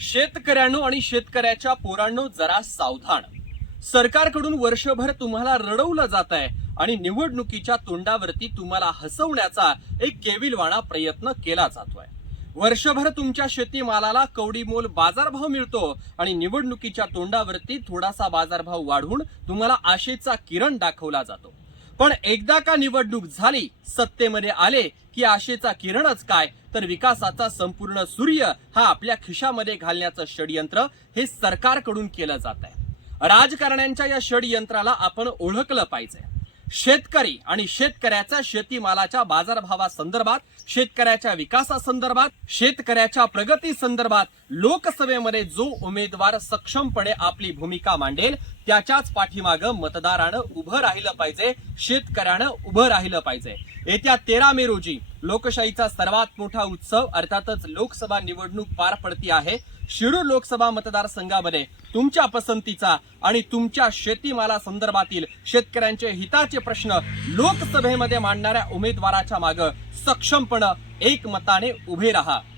शेतकऱ्यांनो आणि शेतकऱ्याच्या पोरांनो जरा सावधान. सरकारकडून वर्षभर तुम्हाला रडवलं जात आहे आणि निवडणुकीच्या तोंडावरती तुम्हाला हसवण्याचा एक केविलवाणा प्रयत्न केला जातोय. वर्षभर तुमच्या शेतीमालाला कवडीमोल बाजारभाव मिळतो आणि निवडणुकीच्या तोंडावरती थोडासा बाजारभाव वाढवून तुम्हाला आशेचा किरण दाखवला जातो. पण एकदा का निवडणूक झाली सत्तेमध्ये आले की आशेचा किरणच काय? तर विकासाचा संपूर्ण सूर्य हा आपल्या खिशामध्ये घालण्याचं षडयंत्र हे सरकारकडून केलं जात आहे राजकारण्यांच्या या षडयंत्राला आपण ओळखलं पाहिजे. शेतकरी आणि शेतकऱ्याच्या शेतीमालाच्या बाजारभावासंदर्भात शेतकऱ्याच्या विकासासंदर्भात शेतकऱ्याच्या प्रगती संदर्भात लोकसभेमध्ये जो उमेदवार सक्षमपणे आपली भूमिका मांडेल त्याच्याच पाठीमागं मतदारानं उभं राहिलं पाहिजे शेतकऱ्यानं उभं राहिलं पाहिजे. येत्या तेरा मे रोजी लोकशाहीचा सर्वात मोठा उत्सव अर्थातच लोकसभा निवडणूक पार पडती आहे. शिरूर लोकसभा मतदारसंघामध्ये तुमच्या पसंतीचा आणि तुमच्या शेतीमाला संदर्भातील शेतकऱ्यांचे हिताचे प्रश्न लोकसभेमध्ये मांडणाऱ्या उमेदवाराच्या मागं सक्षमपणे एकमताने उभे राहा.